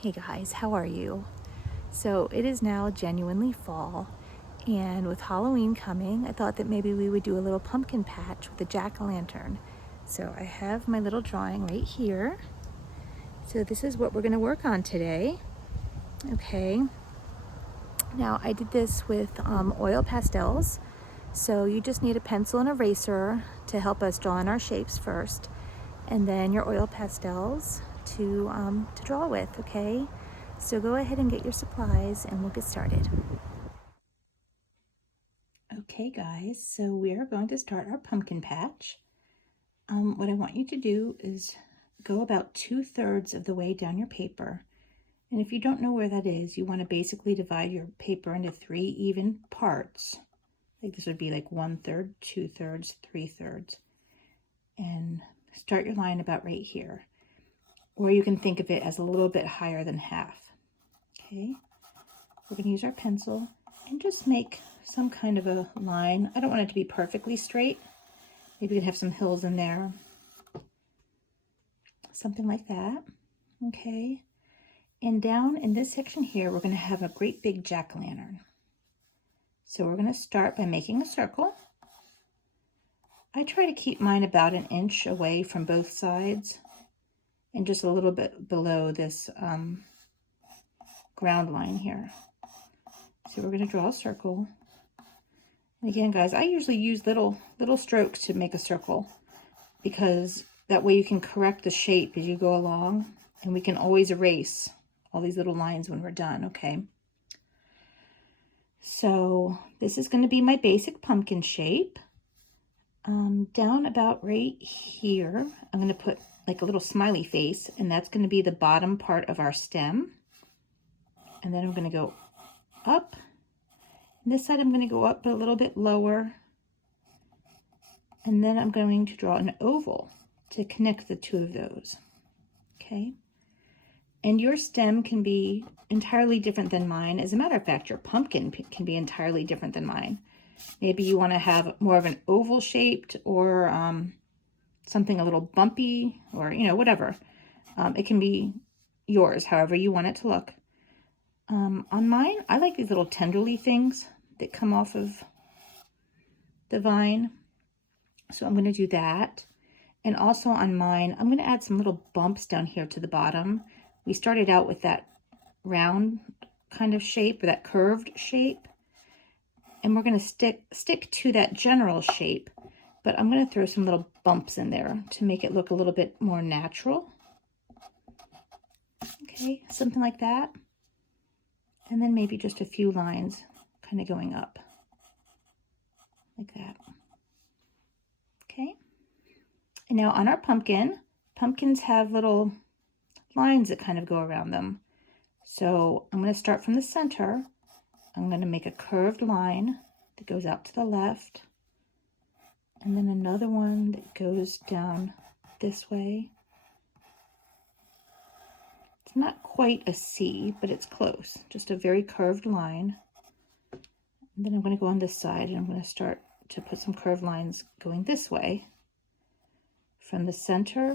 Hey guys, how are you? So it is now genuinely fall, and with Halloween coming, I thought that maybe we would do a little pumpkin patch with a jack-o'-lantern. So I have my little drawing right here. So this is what we're going to work on today. Okay, now I did this with oil pastels. So you just need a pencil and eraser to help us draw in our shapes first, and then your oil pastels to draw with, okay? So go ahead and get your supplies and we'll get started. Okay guys, so we're going to start our pumpkin patch. What I want you to do is go about 2/3 of the way down your paper. And if you don't know where that is, you want to basically divide your paper into 3 even parts. Like this would be like 1/3, 2/3, 3/3. And start your line about right here. Or you can think of it as a little bit higher than half. Okay, we're going to use our pencil and just make some kind of a line. I don't want it to be perfectly straight. Maybe we can have some hills in there. Something like that. Okay, and down in this section here, we're going to have a great big jack-o'-lantern. So we're going to start by making a circle. I try to keep mine about 1 inch away from both sides and just a little bit below this ground line here. So we're going to draw a circle. And again, guys, I usually use little strokes to make a circle because that way you can correct the shape as you go along, and we can always erase all these little lines when we're done, okay? So this is going to be my basic pumpkin shape. Down about right here, I'm going to put like a little smiley face, and that's going to be the bottom part of our stem. And then I'm going to go up. And this side I'm going to go up but a little bit lower. And then I'm going to draw an oval to connect the two of those. Okay. And your stem can be entirely different than mine. As a matter of fact, your pumpkin can be entirely different than mine. Maybe you want to have more of an oval shaped or something a little bumpy, or, you know, whatever. It can be yours, however you want it to look. On mine, I like these little tendrily things that come off of the vine. So I'm going to do that. And also on mine, I'm going to add some little bumps down here to the bottom. We started out with that round kind of shape, or that curved shape. And we're going to stick to that general shape. But I'm going to throw some little bumps in there to make it look a little bit more natural. Okay, something like that. And then maybe just a few lines kind of going up. Like that. Okay. And now on our pumpkin, pumpkins have little lines that kind of go around them. So I'm going to start from the center. I'm going to make a curved line that goes out to the left. And then another one that goes down this way. It's not quite a C, but it's close. Just a very curved line. And then I'm going to go on this side, and I'm going to start to put some curved lines going this way. From the center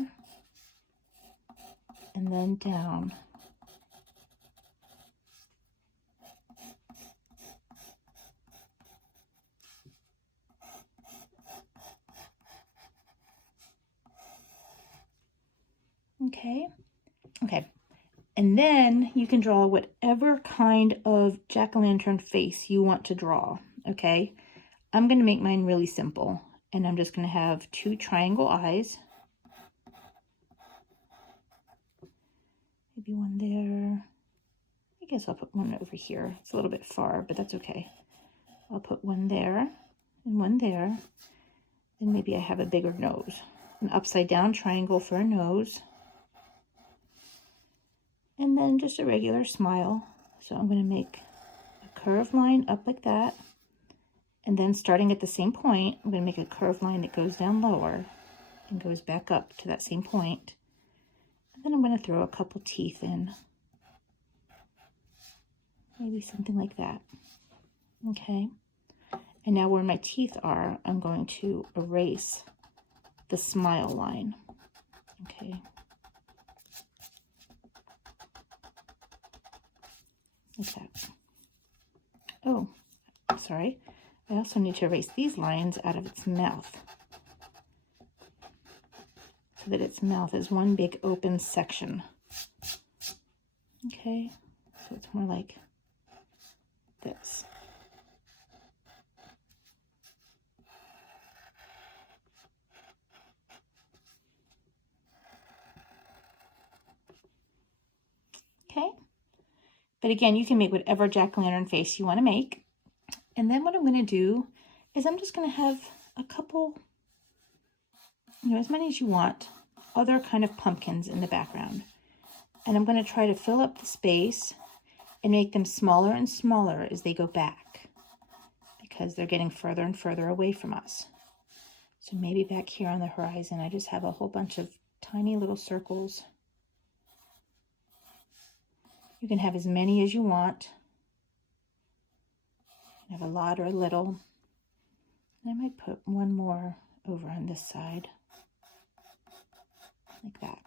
and then down. Okay. And then you can draw whatever kind of jack-o'-lantern face you want to draw, okay? I'm going to make mine really simple, and I'm just going to have 2 triangle eyes. Maybe one there. I guess I'll put one over here. It's a little bit far, but that's okay. I'll put one there and one there. Then maybe I have a bigger nose. An upside down triangle for a nose. And then just a regular smile. So I'm going to make a curved line up like that. And then starting at the same point, I'm going to make a curved line that goes down lower and goes back up to that same point. And then I'm going to throw a couple teeth in. Maybe something like that. Okay. And now where my teeth are, I'm going to erase the smile line. Okay. like that. Oh, sorry. I also need to erase these lines out of its mouth so that its mouth is one big open section. Okay, so it's more like this. Okay, but again, you can make whatever jack-o'-lantern face you want to make. And then what I'm going to do is I'm just going to have a couple, as many as you want, other kind of pumpkins in the background. And I'm going to try to fill up the space and make them smaller and smaller as they go back, because they're getting further and further away from us. So maybe back here on the horizon, I just have a whole bunch of tiny little circles. You can have as many as you want. You have a lot or a little. I might put one more over on this side, like that.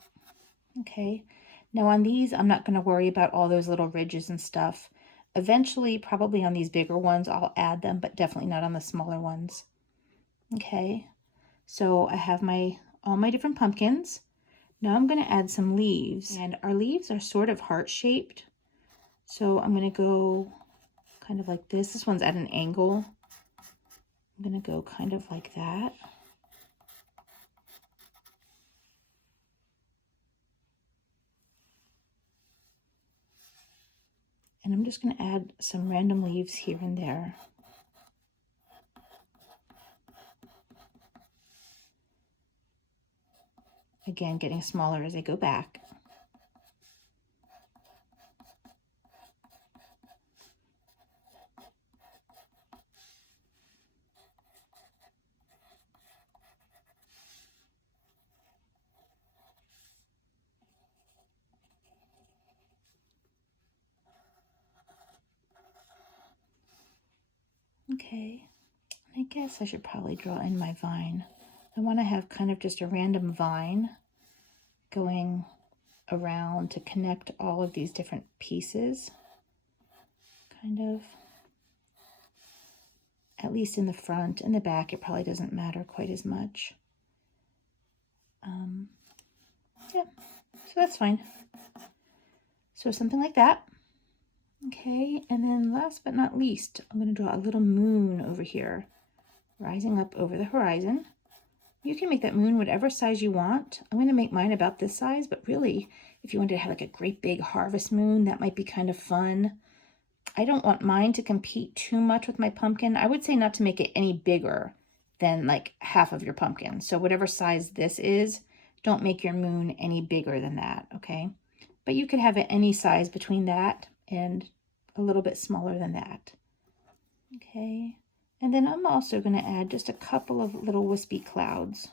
Okay. Now on these, I'm not going to worry about all those little ridges and stuff. Eventually, probably on these bigger ones, I'll add them, but definitely not on the smaller ones. Okay. So I have all my different pumpkins. Now I'm going to add some leaves, and our leaves are sort of heart-shaped. So I'm going to go kind of like this. This one's at an angle. I'm going to go kind of like that. And I'm just going to add some random leaves here and there. Again, getting smaller as I go back. Okay, I guess I should probably draw in my vine. I want to have kind of just a random vine going around to connect all of these different pieces, kind of. At least in the front. In the back, it probably doesn't matter quite as much. Yeah, so that's fine. So something like that. Okay, and then last but not least, I'm going to draw a little moon over here, rising up over the horizon. You can make that moon whatever size you want. I'm going to make mine about this size, but really, if you wanted to have like a great big harvest moon, that might be kind of fun. I don't want mine to compete too much with my pumpkin. I would say not to make it any bigger than like half of your pumpkin. So whatever size this is, don't make your moon any bigger than that, okay? But you could have it any size between that and a little bit smaller than that. Okay, and then I'm also going to add just a couple of little wispy clouds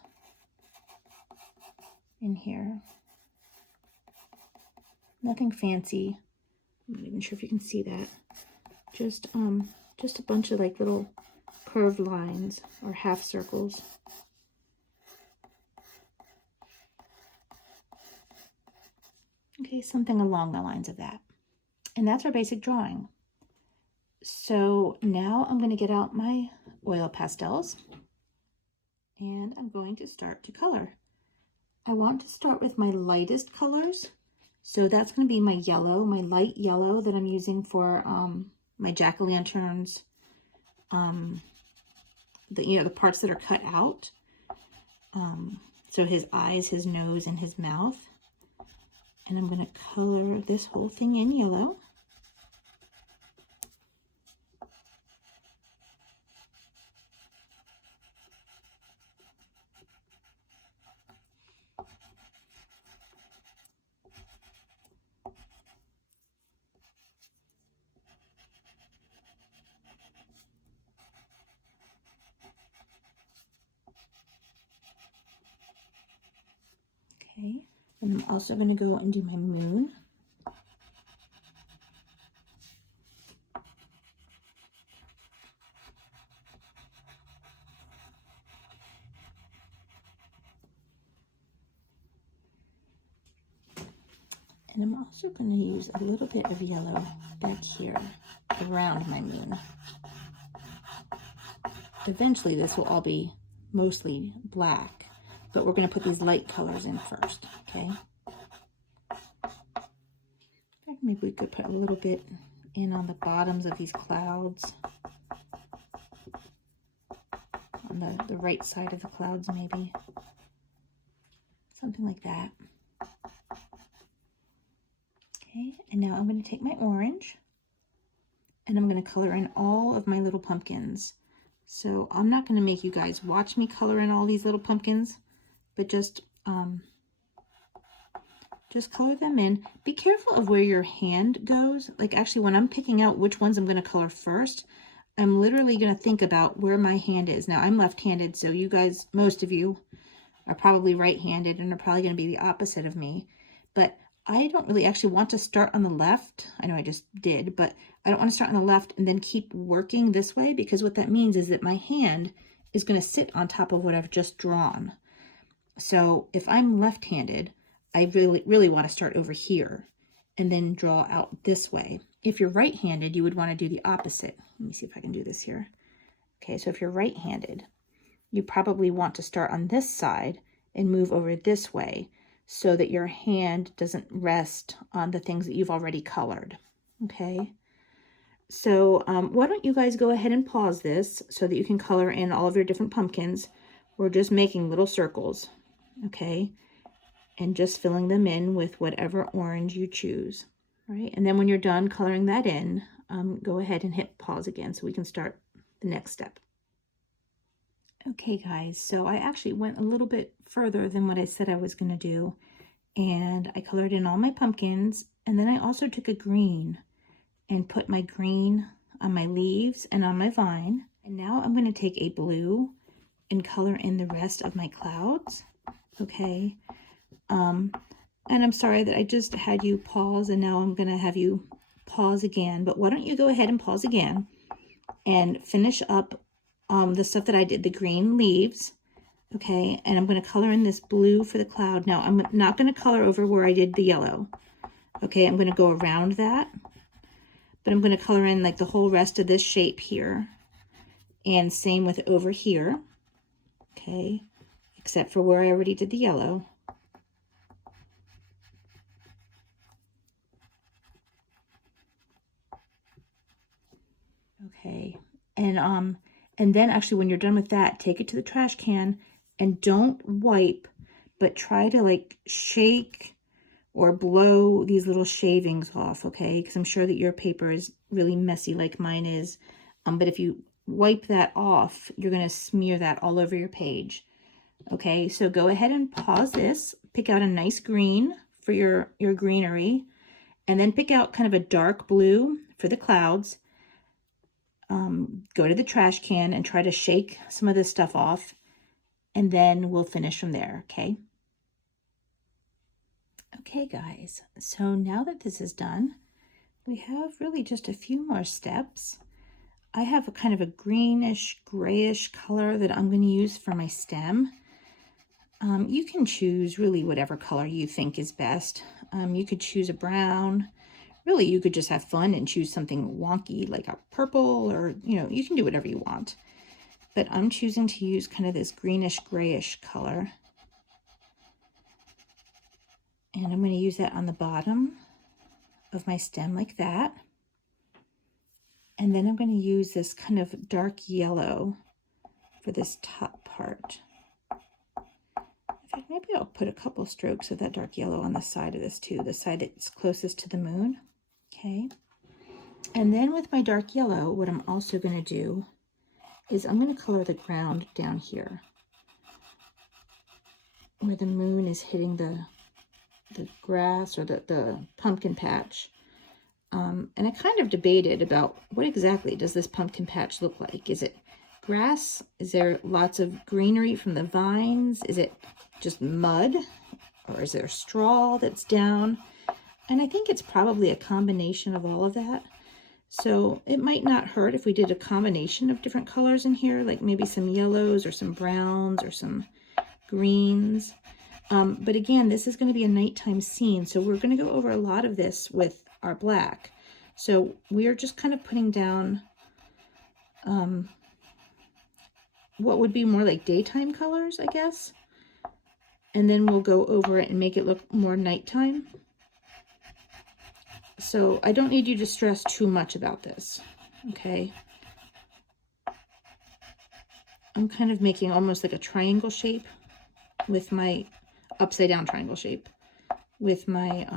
in here. Nothing fancy. I'm not even sure if you can see that. Just a bunch of like little curved lines or half circles. Okay, something along the lines of that. And that's our basic drawing. So now I'm going to get out my oil pastels and I'm going to start to color. I want to start with my lightest colors. So that's going to be my yellow, my light yellow that I'm using for my jack-o'-lanterns, the parts that are cut out. So his eyes, his nose, and his mouth. And I'm going to color this whole thing in yellow. Okay, and I'm also going to go and do my moon. And I'm also going to use a little bit of yellow back here around my moon. Eventually this will all be mostly black, but we're going to put these light colors in first, okay? Maybe we could put a little bit in on the bottoms of these clouds. On the right side of the clouds, maybe. Something like that. Okay, and now I'm going to take my orange and I'm going to color in all of my little pumpkins. So I'm not going to make you guys watch me color in all these little pumpkins, but just color them in. Be careful of where your hand goes. Like actually when I'm picking out which ones I'm going to color first, I'm literally going to think about where my hand is. Now I'm left-handed, so you guys, most of you are probably right-handed and are probably going to be the opposite of me. But I don't really actually want to start on the left. I know I just did, but I don't want to start on the left and then keep working this way, because what that means is that my hand is going to sit on top of what I've just drawn. So if I'm left-handed, I really want to start over here and then draw out this way. If you're right-handed, you would want to do the opposite. Let me see if I can do this here. Okay, so if you're right-handed, you probably want to start on this side and move over this way so that your hand doesn't rest on the things that you've already colored. Okay, so why don't you guys go ahead and pause this so that you can color in all of your different pumpkins. We're just making little circles, okay, and just filling them in with whatever orange you choose. All right, and then when you're done coloring that in, go ahead and hit pause again so we can start the next step. Okay guys, so I actually went a little bit further than what I said I was going to do, and I colored in all my pumpkins, and then I also took a green and put my green on my leaves and on my vine. And now I'm going to take a blue and color in the rest of my clouds. Okay, and I'm sorry that I just had you pause, and now I'm going to have you pause again, but why don't you go ahead and pause again and finish up the stuff that I did, the green leaves, okay, and I'm going to color in this blue for the cloud. Now, I'm not going to color over where I did the yellow, okay, I'm going to go around that, but I'm going to color in like the whole rest of this shape here, and same with over here, okay, except for where I already did the yellow. Okay, and then actually when you're done with that, take it to the trash can and don't wipe, but try to like shake or blow these little shavings off, okay? Because I'm sure that your paper is really messy like mine is. But if you wipe that off, you're going to smear that all over your page. Okay, so go ahead and pause this, pick out a nice green for your greenery, and then pick out kind of a dark blue for the clouds. Go to the trash can and try to shake some of this stuff off, and then we'll finish from there, okay? Okay, guys, so now that this is done, we have really just a few more steps. I have a kind of a greenish, grayish color that I'm going to use for my stem. You can choose really whatever color you think is best. You could choose a brown. Really, you could just have fun and choose something wonky like a purple, or, you know, you can do whatever you want. But I'm choosing to use kind of this greenish grayish color. And I'm going to use that on the bottom of my stem like that. And then I'm going to use this kind of dark yellow for this top part. In fact, maybe I'll put a couple strokes of that dark yellow on the side of this too, the side that's closest to the moon. Okay, and then with my dark yellow, what I'm also going to do is I'm going to color the ground down here where the moon is hitting the grass or the pumpkin patch. And I kind of debated about what exactly does this pumpkin patch look like. Is it grass? Is there lots of greenery from the vines? Is it just mud? Or is there straw that's down? And I think it's probably a combination of all of that. So it might not hurt if we did a combination of different colors in here, like maybe some yellows or some browns or some greens. But again, this is going to be a nighttime scene, so we're going to go over a lot of this with our black. So we are just kind of putting down what would be more like daytime colors, I guess. And then we'll go over it and make it look more nighttime. So I don't need you to stress too much about this, okay? I'm kind of making almost like a triangle shape with my upside down triangle shape with my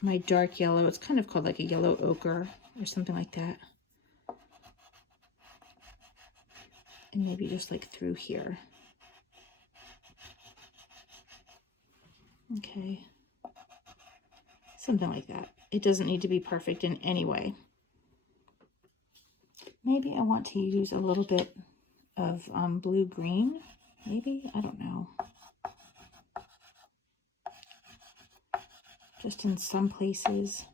my dark yellow. It's kind of called like a yellow ochre or something like that. And maybe just like through here. Okay. Something like that. It doesn't need to be perfect in any way. Maybe I want to use a little bit of blue-green. Maybe, I don't know. Just in some places.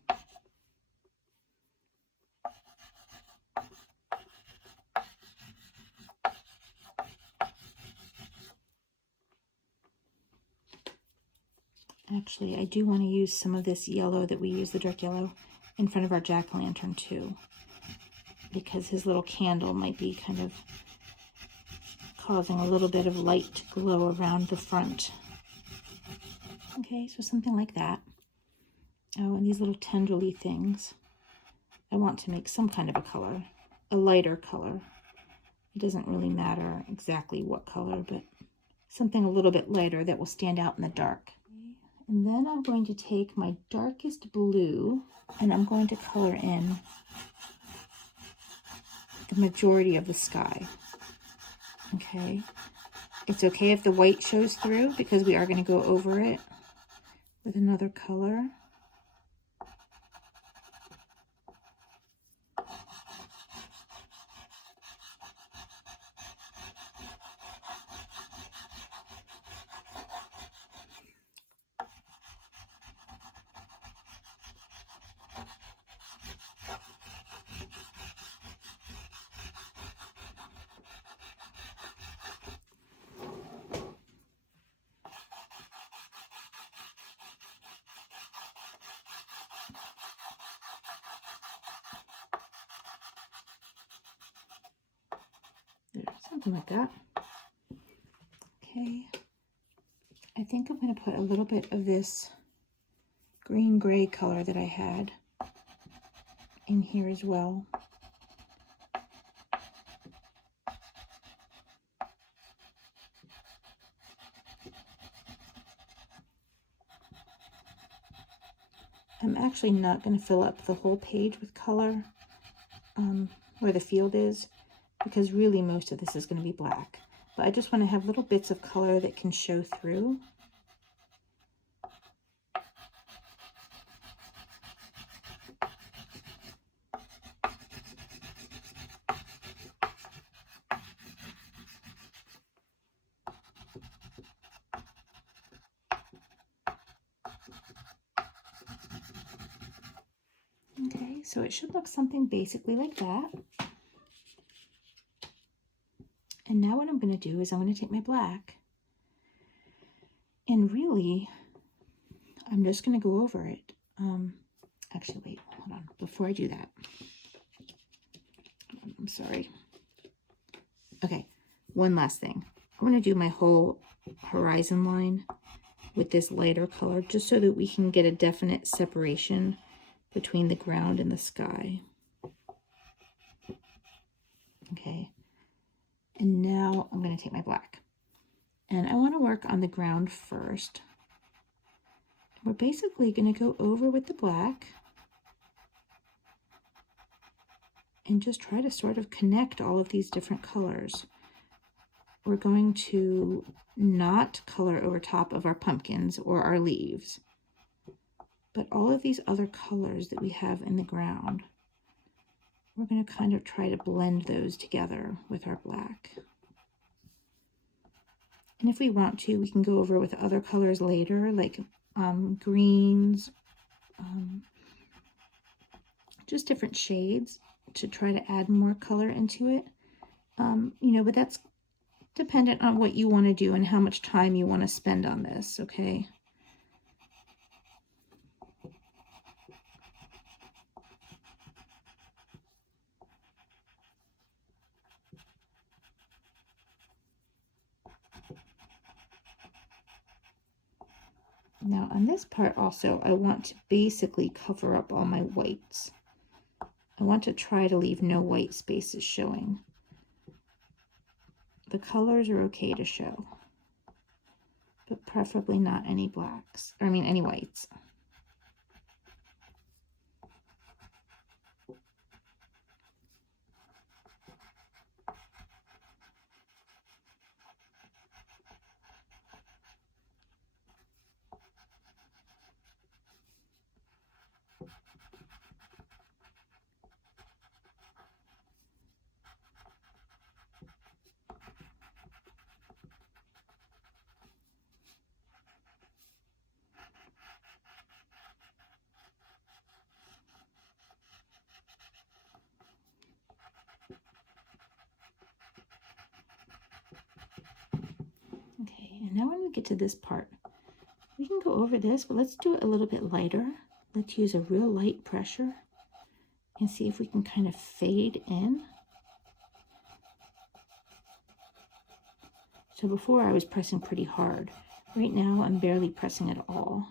Actually, I do want to use some of this yellow that we use, the dark yellow, in front of our jack-o'-lantern too. Because his little candle might be kind of causing a little bit of light to glow around the front. Okay, so something like that. Oh, and these little tendrily things. I want to make some kind of a color, a lighter color. It doesn't really matter exactly what color, but something a little bit lighter that will stand out in the dark. And then I'm going to take my darkest blue and I'm going to color in the majority of the sky. Okay. It's okay if the white shows through because we are going to go over it with another color. Something like that. Okay. I think I'm going to put a little bit of this green-gray color that I had in here as well. I'm actually not going to fill up the whole page with color where the field is, because really most of this is going to be black. But I just want to have little bits of color that can show through. Okay, so it should look something basically like that. And now what I'm going to do is I'm going to take my black and really I'm just going to go over it. Actually, wait, hold on. Before I do that, I'm sorry. Okay, one last thing. I'm going to do my whole horizon line with this lighter color just so that we can get a definite separation between the ground and the sky. Okay, and now I'm going to take my black. And I want to work on the ground first. We're basically going to go over with the black and just try to sort of connect all of these different colors. We're going to not color over top of our pumpkins or our leaves, but all of these other colors that we have in the ground, we're going to kind of try to blend those together with our black. And if we want to, we can go over with other colors later, like greens, just different shades to try to add more color into it. You know, but that's dependent on what you want to do and how much time you want to spend on this, okay? Now on this part also, I want to basically cover up all my whites. I want to try to leave no white spaces showing. The colors are okay to show, but preferably not any blacks, or I mean any whites. Okay, and now when we get to this part, we can go over this, but let's do it a little bit lighter. Let's use a real light pressure and see if we can kind of fade in. So before I was pressing pretty hard. Right now I'm barely pressing at all.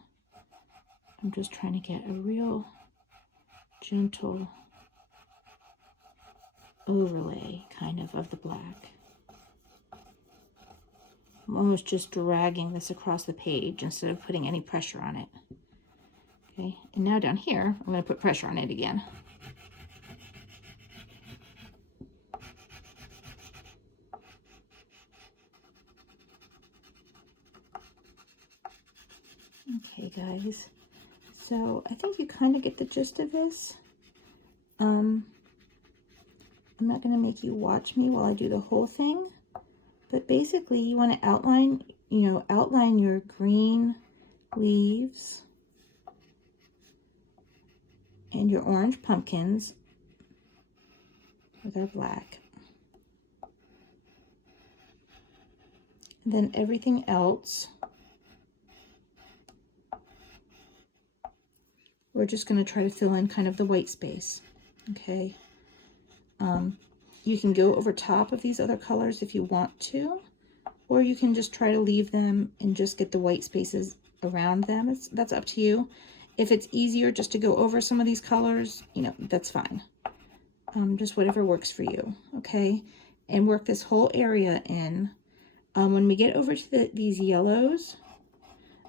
I'm just trying to get a real gentle overlay kind of the black. I'm almost just dragging this across the page instead of putting any pressure on it. Okay, and now down here, I'm going to put pressure on it again. Okay, guys, so I think you kind of get the gist of this. I'm not going to make you watch me while I do the whole thing, but basically you want to outline, outline your green leaves and your orange pumpkins with our black. And then everything else, we're just going to try to fill in kind of the white space, okay? You can go over top of these other colors if you want to, or you can just try to leave them and just get the white spaces around them. That's up to you. If it's easier just to go over some of these colors, that's fine. Just whatever works for you, okay? And work this whole area in. When we get over to these yellows,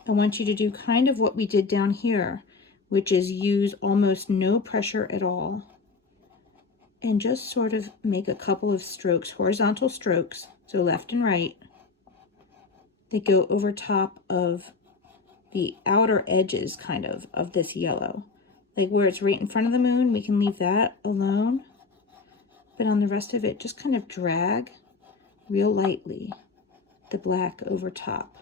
I want you to do kind of what we did down here, which is use almost no pressure at all. And just sort of make a couple of strokes, horizontal strokes, so left and right, that go over top of the outer edges kind of this yellow. Like where it's right in front of the moon, we can leave that alone. But on the rest of it, just kind of drag real lightly the black over top.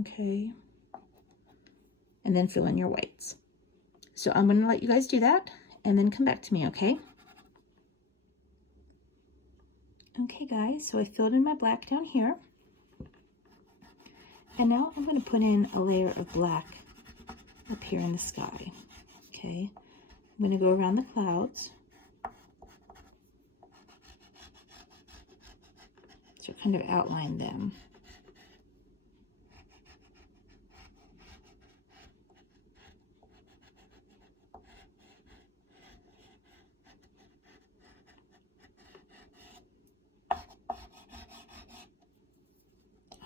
Okay. And then fill in your whites. So I'm going to let you guys do that and then come back to me, okay? Okay, guys, so I filled in my black down here. And now I'm going to put in a layer of black up here in the sky, okay? I'm going to go around the clouds. So kind of outline them.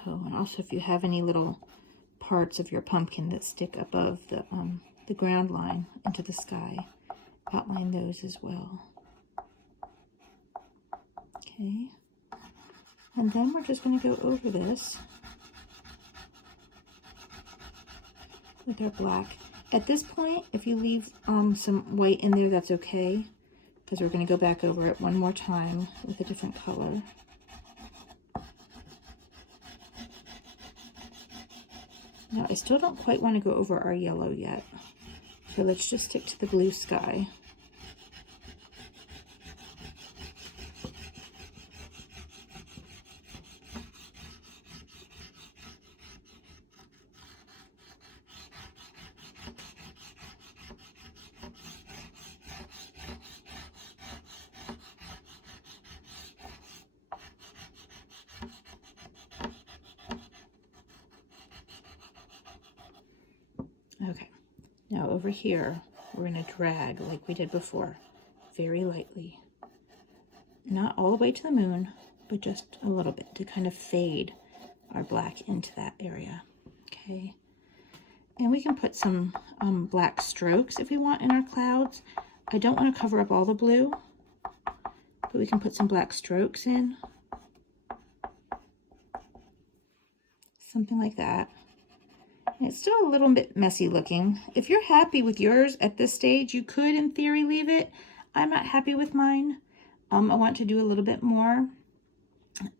Oh, and also if you have any little parts of your pumpkin that stick above the ground line into the sky, outline those as well. Okay. And then we're just going to go over this with our black. At this point, if you leave some white in there, that's okay, because we're going to go back over it one more time with a different color. Now, I still don't quite want to go over our yellow yet, so let's just stick to the blue sky. Okay, now over here, we're going to drag like we did before, very lightly. Not all the way to the moon, but just a little bit to kind of fade our black into that area. Okay, and we can put some black strokes if we want in our clouds. I don't want to cover up all the blue, but we can put some black strokes in. Something like that. And it's still a little bit messy looking. If you're happy with yours at this stage, you could, in theory, leave it. I'm not happy with mine. I want to do a little bit more.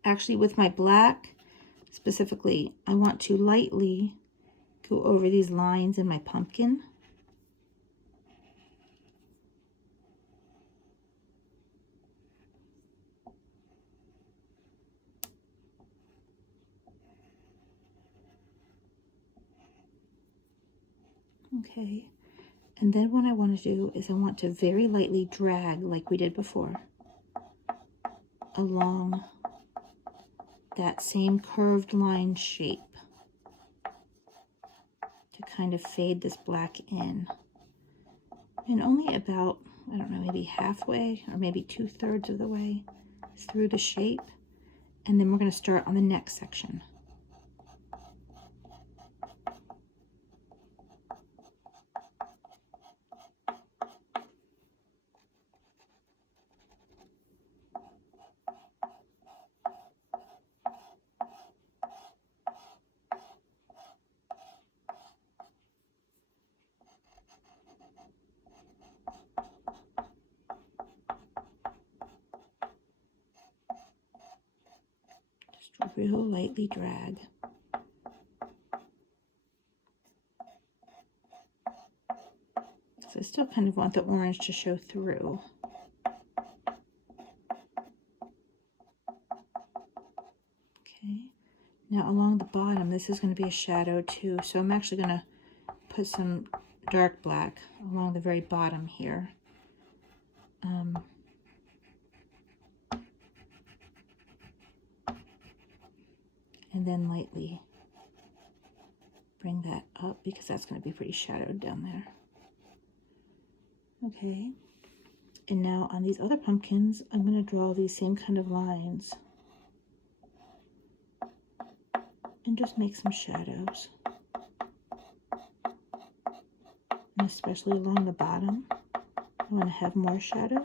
Actually, with my black, specifically, I want to lightly go over these lines in my pumpkin. Okay, and then what I want to do is I want to very lightly drag, like we did before, along that same curved line shape to kind of fade this black in. And only about, I don't know, maybe halfway or maybe 2/3 of the way through the shape. And then we're going to start on the next section. Real lightly drag. So I still kind of want the orange to show through. Okay, now along the bottom, this is going to be a shadow too, so I'm actually going to put some dark black along the very bottom here. And then lightly bring that up because that's going to be pretty shadowed down there. Okay, and now on these other pumpkins, I'm going to draw these same kind of lines and just make some shadows. And especially along the bottom, I want to have more shadow.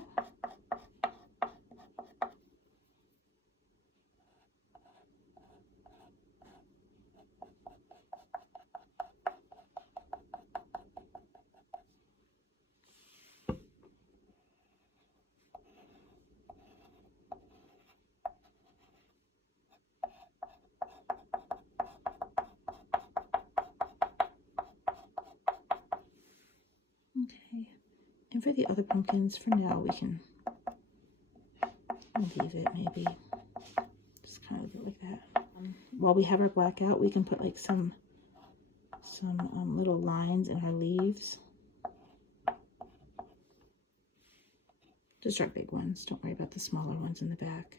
Okay, and for the other pumpkins, for now, we can leave it maybe. Just kind of leave it like that. While we have our black out, we can put like some little lines in our leaves. Just our big ones. Don't worry about the smaller ones in the back.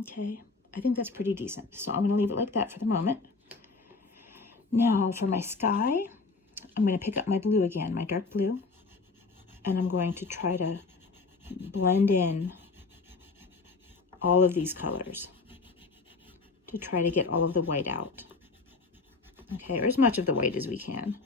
Okay, I think that's pretty decent. So I'm going to leave it like that for the moment. Now for my sky, I'm going to pick up my blue again, my dark blue, and I'm going to try to blend in all of these colors to try to get all of the white out. Okay, or as much of the white as we can.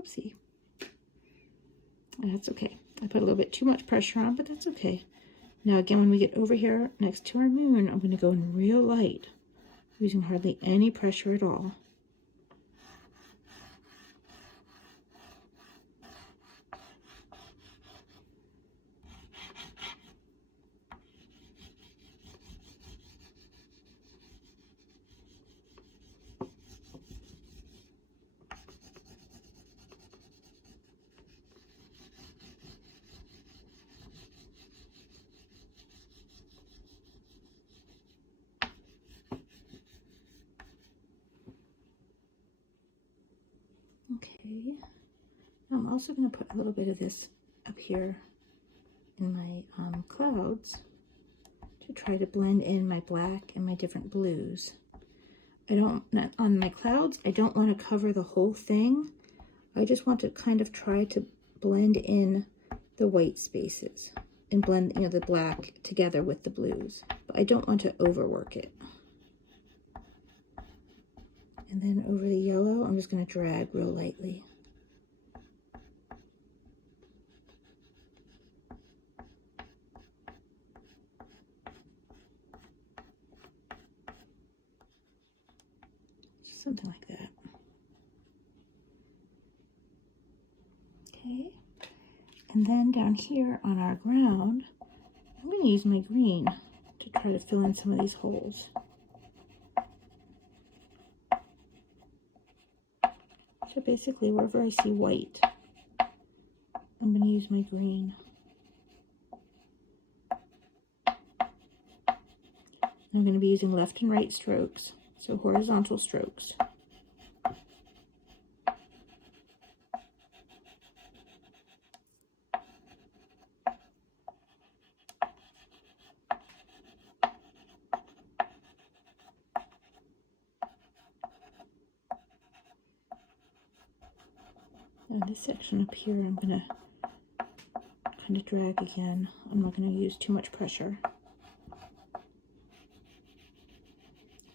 Oopsie. That's okay. I put a little bit too much pressure on, but that's okay. Now again, when we get over here next to our moon, I'm going to go in real light, using hardly any pressure at all. Okay. I'm also going to put a little bit of this up here in my clouds to try to blend in my black and my different blues. On my clouds, I don't want to cover the whole thing. I just want to kind of try to blend in the white spaces and blend, you know, the black together with the blues. But I don't want to overwork it. And then over the yellow, I'm just going to drag real lightly. Something like that. Okay. And then down here on our ground, I'm going to use my green to try to fill in some of these holes. So basically, wherever I see white, I'm going to use my green. I'm going to be using left and right strokes, so horizontal strokes. And this section up here, I'm going to kind of drag again. I'm not going to use too much pressure.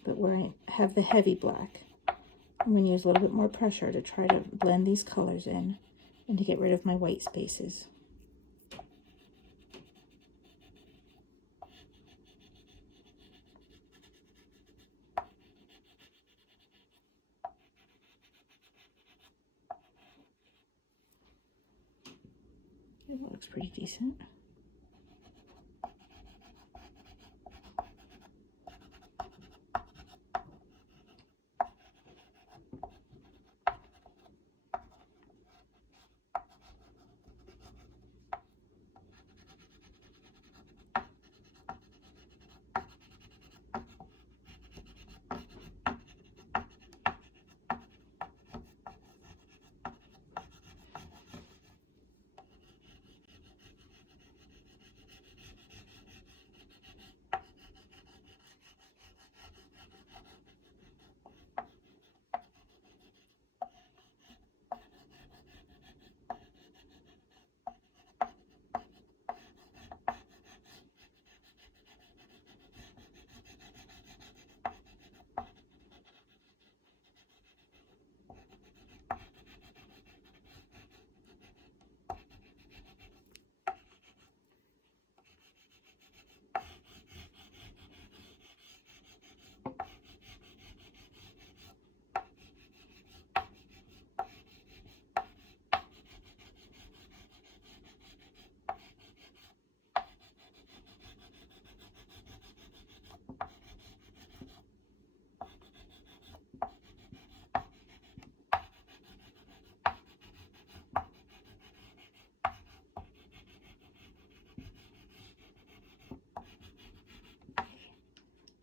But where I have the heavy black, I'm going to use a little bit more pressure to try to blend these colors in and to get rid of my white spaces. It looks pretty decent.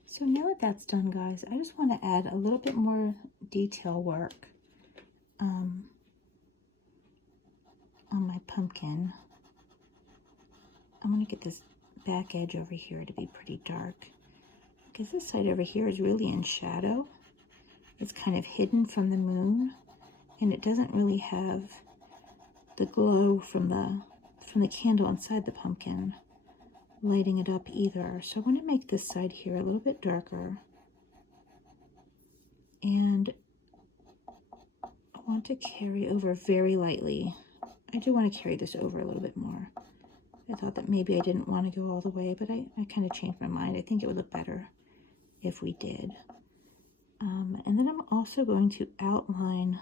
So now that that's done, guys, I just want to add a little bit more detail work on my pumpkin. I'm going to get this back edge over here to be pretty dark, because this side over here is really in shadow. It's kind of hidden from the moon, and it doesn't really have the glow from the candle inside the pumpkin lighting it up either. So I want to make this side here a little bit darker, and I want to carry over very lightly. I do want to carry this over a little bit more. I thought that maybe I didn't want to go all the way, but I kind of changed my mind. I think it would look better if we did. And then I'm also going to outline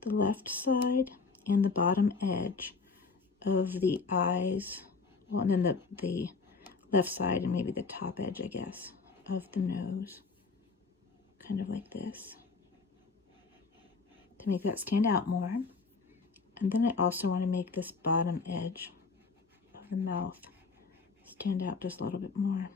the left side and the bottom edge of the eyes. Well, and then the left side and maybe the top edge, I guess, of the nose. Kind of like this. To make that stand out more. And then I also want to make this bottom edge of the mouth stand out just a little bit more.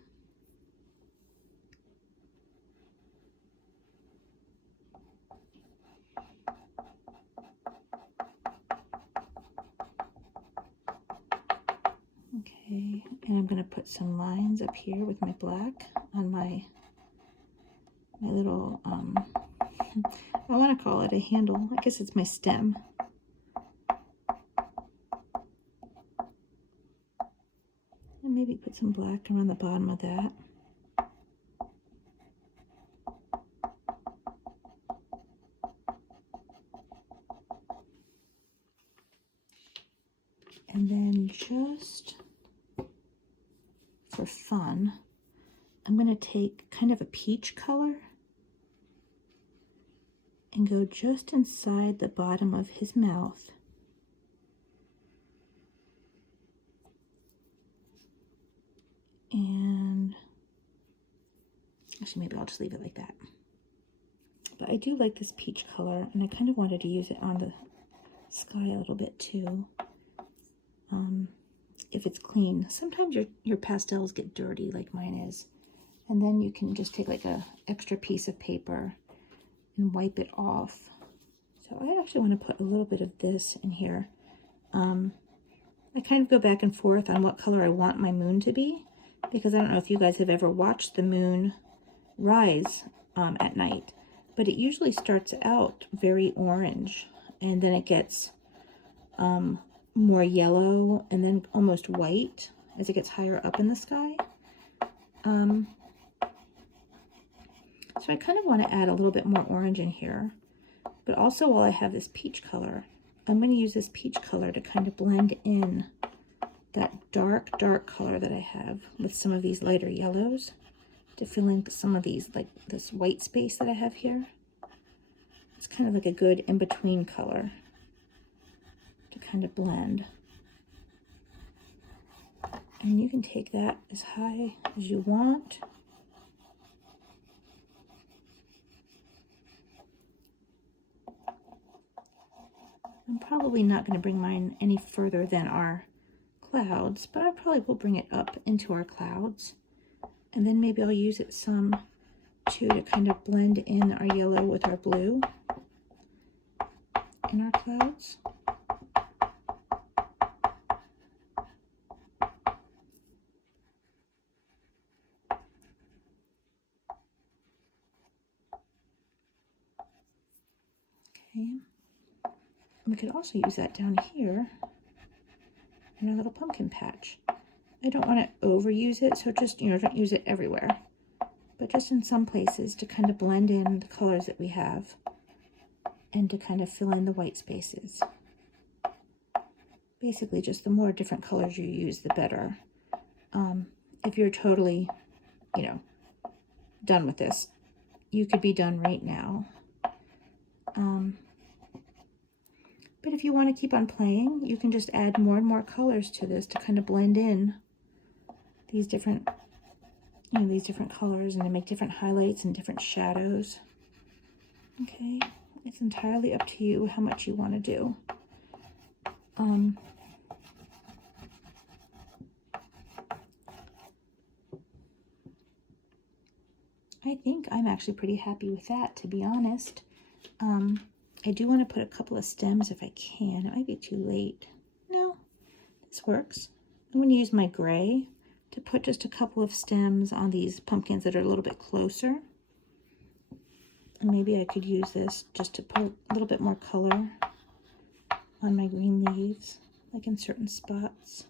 Okay, and I'm going to put some lines up here with my black on my little, I want to call it a handle. I guess it's my stem. And maybe put some black around the bottom of that. And then just for fun, I'm going to take kind of a peach color and go just inside the bottom of his mouth. And actually, maybe I'll just leave it like that. But I do like this peach color, and I kind of wanted to use it on the sky a little bit too. If it's clean. Sometimes your pastels get dirty like mine is. And then you can just take like a extra piece of paper and wipe it off. So I actually want to put a little bit of this in here. I kind of go back and forth on what color I want my moon to be, because I don't know if you guys have ever watched the moon rise at night, but it usually starts out very orange, and then it gets more yellow and then almost white as it gets higher up in the sky. So I kind of want to add a little bit more orange in here, but also while I have this peach color, I'm going to use this peach color to kind of blend in that dark color that I have with some of these lighter yellows to fill in some of these, like this white space that I have here. It's kind of like a good in-between color to kind of blend. And you can take that as high as you want. I'm probably not going to bring mine any further than our clouds, but I probably will bring it up into our clouds. And then maybe I'll use it some too to kind of blend in our yellow with our blue in our clouds. Okay. We could also use that down here in our little pumpkin patch. I don't want to overuse it, so just, don't use it everywhere, but just in some places to kind of blend in the colors that we have and to kind of fill in the white spaces. Basically, just the more different colors you use, the better. If you're totally, done with this, you could be done right now. But if you want to keep on playing, you can just add more and more colors to this to kind of blend in these different, these different colors and to make different highlights and different shadows. Okay, it's entirely up to you how much you want to do. I think I'm actually pretty happy with that, to be honest. I do want to put a couple of stems if I can. It might be too late. No, this works. I'm going to use my gray to put just a couple of stems on these pumpkins that are a little bit closer. And maybe I could use this just to put a little bit more color on my green leaves, like in certain spots.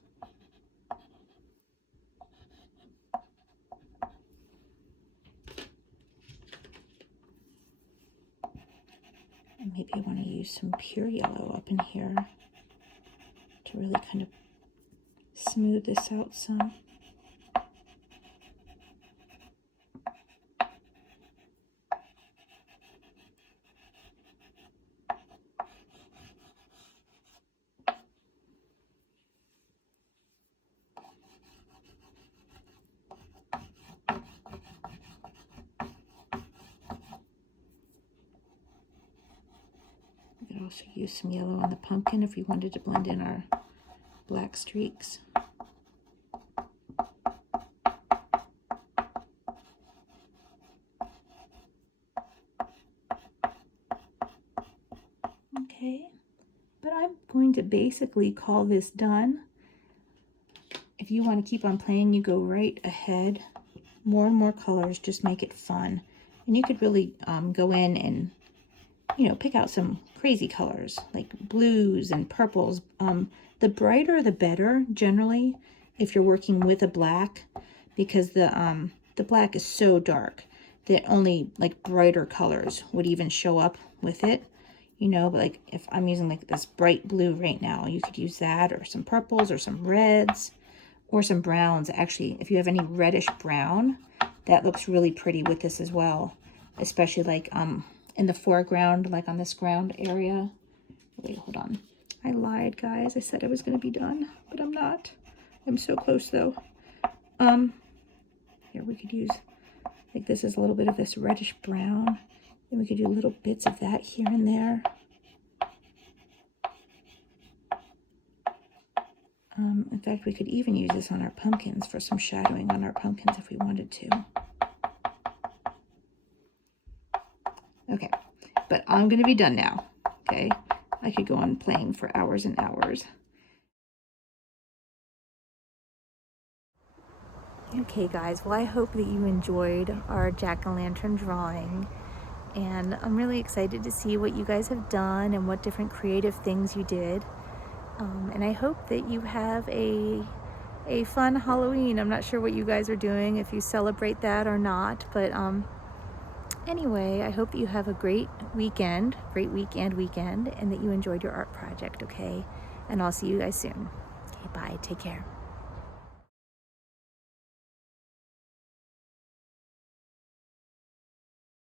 And maybe I want to use some pure yellow up in here to really kind of smooth this out some. We could also use some yellow on the pumpkin if we wanted to blend in our black streaks. Okay, but I'm going to basically call this done. if you want to keep on playing, you go right ahead. More and more colors, just make it fun. And you could really go in and, you know, pick out some crazy colors like blues and purples. The brighter the better, generally, if you're working with a black, because the black is so dark that only like brighter colors would even show up with it. You know, but like if I'm using like this bright blue right now, you could use that, or some purples, or some reds, or some browns. Actually, if you have any reddish brown, that looks really pretty with this as well, especially like in the foreground, like on this ground area. Wait, hold on. I lied, guys. I said I was going to be done, but I'm not. I'm so close though. Here we could use, like this is a little bit of this reddish brown. And we could do little bits of that here and there. In fact, we could even use this on our pumpkins for some shadowing on our pumpkins if we wanted to. Okay, but I'm going to be done now, okay? I could go on playing for hours and hours. Okay, guys, well, I hope that you enjoyed our jack-o'-lantern drawing. And I'm really excited to see what you guys have done and what different creative things you did. And I hope that you have a fun Halloween. I'm not sure what you guys are doing, if you celebrate that or not. But anyway, I hope that you have a great weekend, and that you enjoyed your art project, okay? And I'll see you guys soon. Okay, bye. Take care.